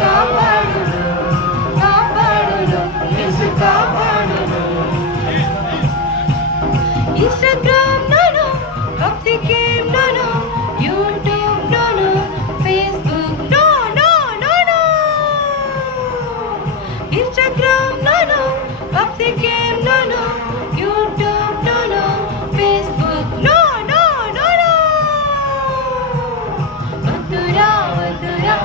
కాపాడును కాపాడును యేసు కాపాడును ఇన్‌స్టాగ్రామ్ లోను భక్తి గేమ్ లోను యూట్యూబ్ లోను Facebook no no no no Instagram లోను భక్తి గేమ్ లోను యూట్యూబ్ లోను Facebook no no no no వద్దురా వద్దురా